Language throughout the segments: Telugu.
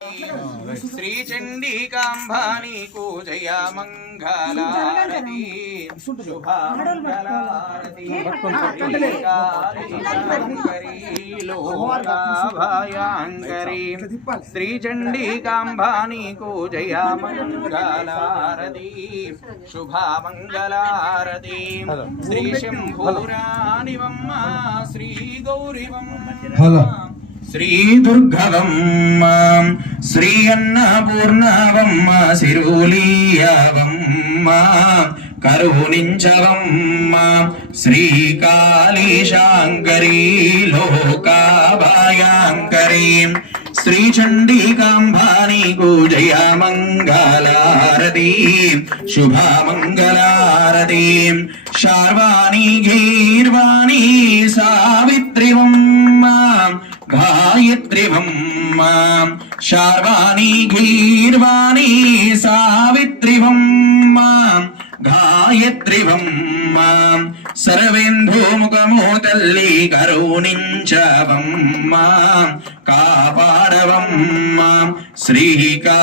श्री चंडिकांबानी को जया मंगलारती शुभामंगलारती लोकाभयंकरी श्री चंडिकांबानी को जया मंगलारती शुभामंगलारती श्री शंभूराणिवम्मा श्री गौरीवम्मा श्री दुर्गवम्म श्री अन्नपूर्णवम्म सिरुलीयवम्म करुणिंचवम्म श्री कालीशांकरी लोकाभयंकरी श्री चंडिकांबानी को जया मंगलारती शुभामंगलारती शार्वाणी गीर्वाणी सावित्रीवम्म गायत्रीवम्मा शार्वाणी गीर्वाणी सावित्रीवम्मा गायत्रीवम्मा सर्वेन्दुमुखमो तल्ली करुणिंचवम्मा कापाडवम्मा श्रीकालीशांकरी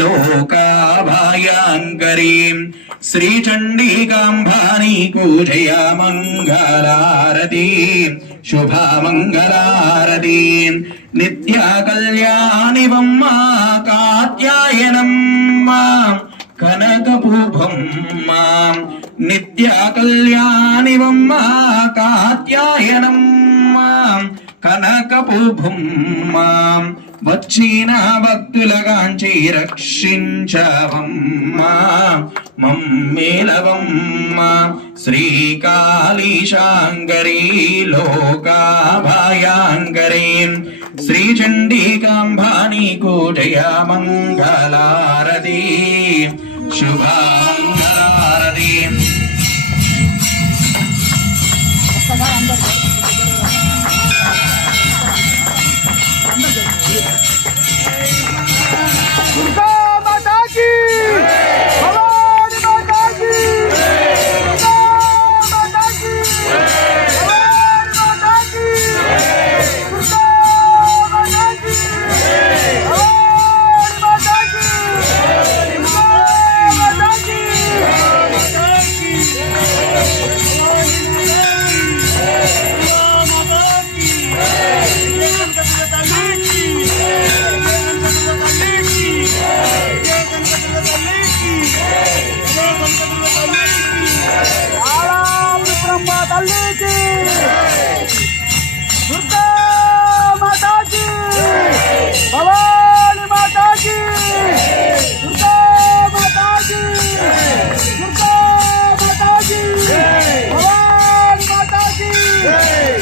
लोकाभयंकरी श्री चंडिकांबानी को जया मंगलारती शुभामंगलारती नित्य कल्याणिवम्मा कात्यायनम्मा कनकपूभम्मा नित्य कल्याणिवम्मा कात्यायनम्मा कनकपूभम्मा వచ్చిన భక్తులగాంచి రక్షించవమ్మా మమ్మేలవమ్మా శ్రీకాళీశాంకరీ లోకాభయంకరీ శ్రీ చండికాంబానీ को जया मंगलारती शुभामंगलारती दुर्गा माता की भवानी माता की दुर्गा माता की भवानी माता की दुर्गा माता की भवानी माता की दुर्गा माता की दुर्गा माता की भवानी माता की दुर्गा माता की दुर्गा माता की भवानी माता की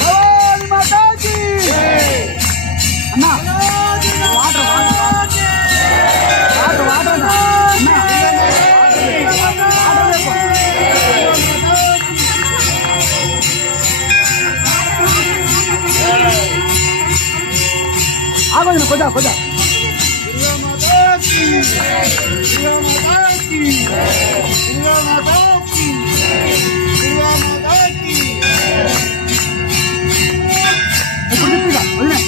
भवानी माता की अन्ना वाटर वाटर वाटर अन्ना आगो ना खोजा खोजा दुर्गा माता की दुर्गा माता की दुर्गा माता की दुर्गा माता की दुर्गा बोलना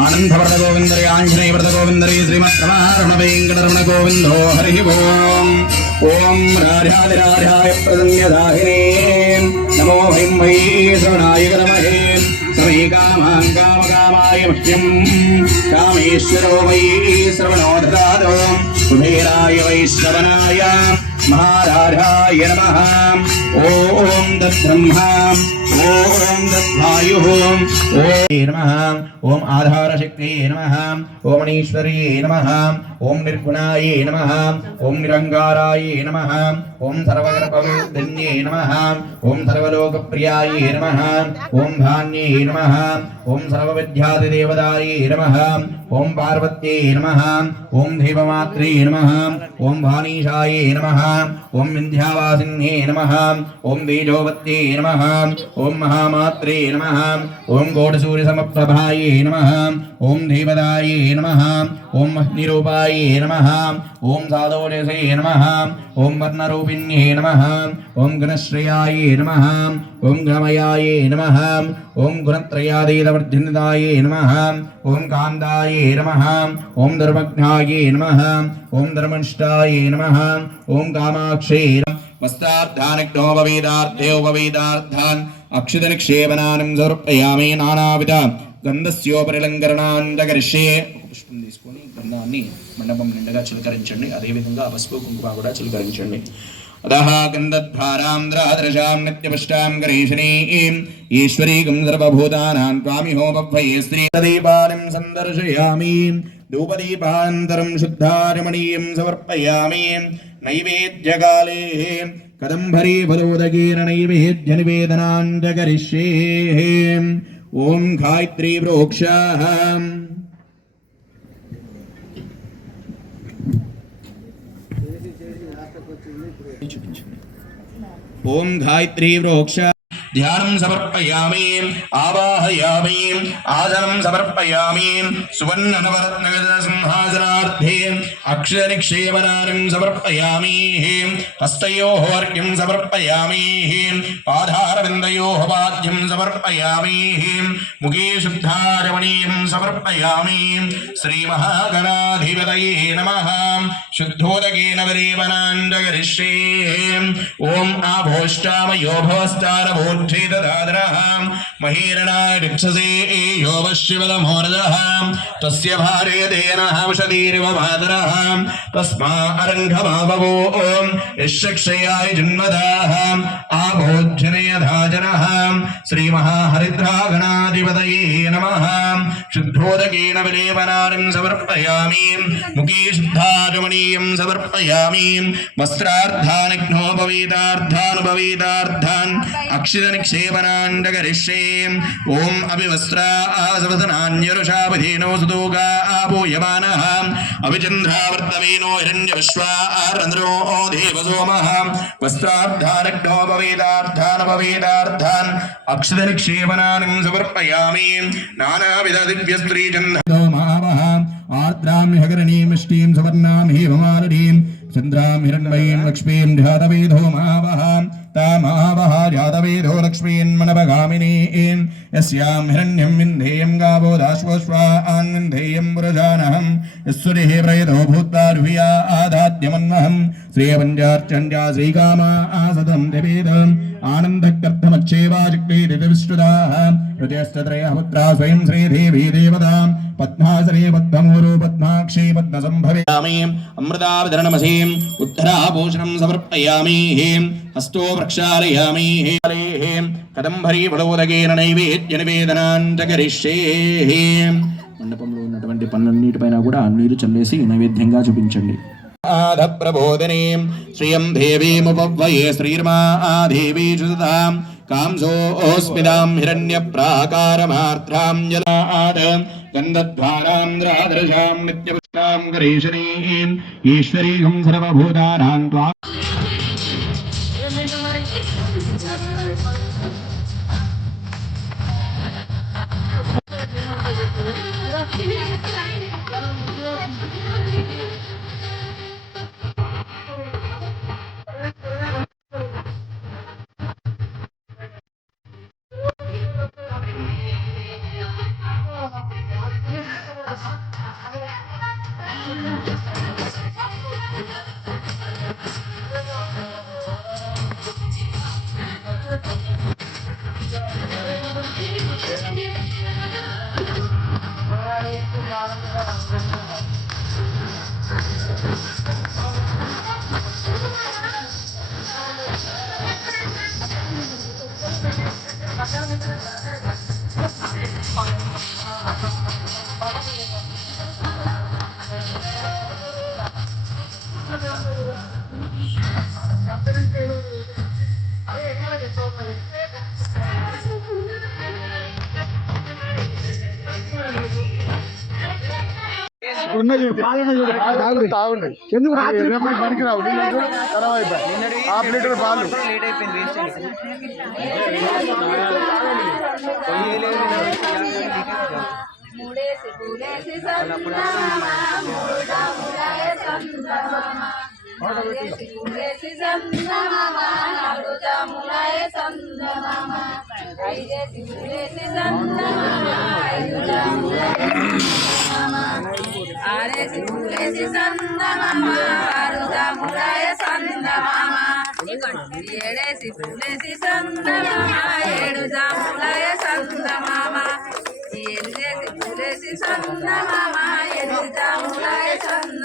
आनंदवर्ध गोविंदरे आंजनेय व्रत गोविंदरे श्रीमद्रमण वेंकटरमण गोविंदो हरि ओम ओम राधाधिराधाय प्रसन्नदाहिने नमो हिं महेश्वराय नमः समे कामां कामकामाय मह्यं कामेश्वरो मयि श्रवणो ददातु कुबेराय वैश्रवणाय महाराधाय नमः ओम तद्ब्रह्मा ओम तद्वायुः ओम नमः ओम आधार शक्ति नमः ओम ईश्वरी नमः ओम निर्गुणाय नमः ओम निरंगाराय नमः ओम सर्वगर्भविद्ये नमः ओम सर्वलोकप्रियाय नमः ओम भान्ये नमः ओम सर्वविद्यादिदेवताय नमः ओम पार्वत्यै नमः ओम देवमात्रे नमः ఓం భానీషాయే నమః ఓం వింధ్యావాసిన్యే నమః ఓం తేజోవత్యే నమః ఓం మహామాత్రే నమః ఓం కోటిసూర్యసమప్రభాయే నమః ఓం దేవదాయే నమః ఓం నిరూపాయే నమః ఓం సాదోజసే నమః ఓం వర్ణరూపిణ్యే నమః ఓం గుణశ్రేయాయే నమః ఓం గణమయాయే నమః ఓం గుణత్రయాదీతవర్ధినిదాయే నమః ఓం కాందాయే నమః ఓం ధర్మజ్ఞాయే నమః ఓం ధర్మనిష్టాయే నమః ఓం కామాక్షే వస్త్రార్థానిగ్నోపవేదార్థేపవేదార్థాన్ అక్షితనిక్షేపణానం సమర్పయామి నానావిధ గంధస్యోపరిలంకరణాన్ కరిష్యే. పుష్పం తీసుకొని గంధాన్ని మండపం నిండుగా చిలకరించండి. అదేవిధంగా పసుపు కుంకుమ కూడా చిలకరించండి. అదః గంధద్వారాం ద్రాదృశాం నిత్యపుష్టాం కరీషణీం ఈశ్వరీకం సర్వభూతానాం త్వామిహోపభ్వయే శ్రీదీపానం సందర్శయామి. ధూపదీపానంతరం శుద్ధారమణీయం సమర్పయామి. నైవేద్యకాలే కదంబరీ ఫలోదకేన నైవేద్య నివేదనాంచ కరిష్యే. ఓం గాయత్రీ ప్రోక్షాః. ఓం గాయత్రీ ప్రోక్ష. ధ్యానం సమర్పయామి. ఆవాహయామి. ఆసనం సమర్పయామి. సువర్ణనవరత్నగద సింహాసనార్థే అక్షరనిక్షేపణానం సమర్పయామి. హస్తయోః అర్ఘ్యం సమర్పయామి. పాదారవిందయోః పాద్యం సమర్పయామి. ముఖే శుద్ధారమణీయం సమర్పయామి. శ్రీమహాగణాధిపతయే నమః. శుద్ధోదకేన విలేపనాంచ కరిష్యే. ఓం ఆభోష్టామయో భవస్తారభూక్షేదదాదరః మహీరణాయ రిక్షసే యో వశ్యవదమోరదః తస్య భార్యేదేన ఔషధీరివ మాతరః తస్మా అరంఘమావవో యశ్చక్షయాయ జన్మదాః ఆభోజ్జనయధాజనః. శ్రీమహాహరిద్రాగణాధిపతయే నమః. శుద్ధోదకేన విలేపనానం సమర్పయామి. ముఖే శుద్ధాచమనీయం సమర్పయామి. వస్త్రార్థానిఘ్నోపవేదార్థానుపవేదార్థాన్ అక్షితనిక్షేపణాంచ కరిష్యే. ఓం అభివస్త్రాసవసనాన్యరుషాభిధేనో సుతోగా ఆపూయమానః అభిచంద్రావర్తవేనో హిరణ్యవిశ్వారంధ్రో దేవసోమః. వస్త్రార్థానిఘ్నోపవేదార్థానుపవేదార్థాన్ అక్షితనిక్షేపణానం సమర్పయామి. నానావిధ దివ్యస్త్రీచంద్రమావః ఆర్ద్రాం హగరణీమిష్టీం సువర్ణాం హేమమాలినీం చంద్రాం హిరణ్మయీం లక్ష్మీం జాతవేదో మావః. తామావః జాతవేదో లక్ష్మీన్మనభగామినీం యస్యాం హిరణ్యం వింధేయం గావో దాశ్వశ్వాన్ వింధేయం పురుషానహం యస్సురిః ప్రయతో భూత్వా రుహియా ఆదాత్యమన్వహం. శ్రీయపంచార్చండ్యా శ్రీకామా ఆసతం దివేదం ఆనందకర్తమచ్చేవాజిక్రీదివిష్టుదాః. హృదయస్థత్రయః పుత్రా స్వయం శ్రీదేవీ దేవతాం పద్మాసనే పద్మమూరు పద్మాక్షీ పద్మసంభవేయామి. అమృతావిధరణమసీం ఉత్తరాభూషణం సమర్పయామి. హస్తో ప్రక్షాళయామి. కదంబరీ ఫలోదకేన నైవేద్య నివేదనాంచ కరిష్యే. మండపంలో ఉన్నటువంటి పనులన్నిటిపైన కూడా నీరు చల్లేసి నైవేద్యంగా చూపించండి. ఆధ ప్రబోధినీ శ్రియం దేవీముపవ్వయే శ్రీర్మా దేవీ సుతాం కాంసోస్మిదాం హిరణ్య ప్రాకారమార్ద్రాం జలాద గంధద్వారాం ద్రాదృశాం నిత్యపుష్టాం కరీషణీం ఈశ్వరీం సర్వభూతానాం త్వా. ఉన్నది తాగుంది ఎందుకు పనికిరావు ఖరాబ్ అయిపోయి హాఫ్ లీటర్ పాలు ముడేసి పూలేసి సందమామ ముడా ముడాయ సందమామ ముడేసి పూలేసి సందమామ నడుతా ముడాయ సందమామ ఐదేసి పూలేసి సందమామ ఐదుడా ముడాయ సందమామ ఆరేసి పూలేసి సందమామ ఆరుదా ముడాయ సందమామ ఏడేసి పూలేసి సందమామ ఏడుదా ముడాయ సందమామ ఎనిమిదేసి పూలేసి సందమామ ఎనిమిదా ముడాయ సందమామ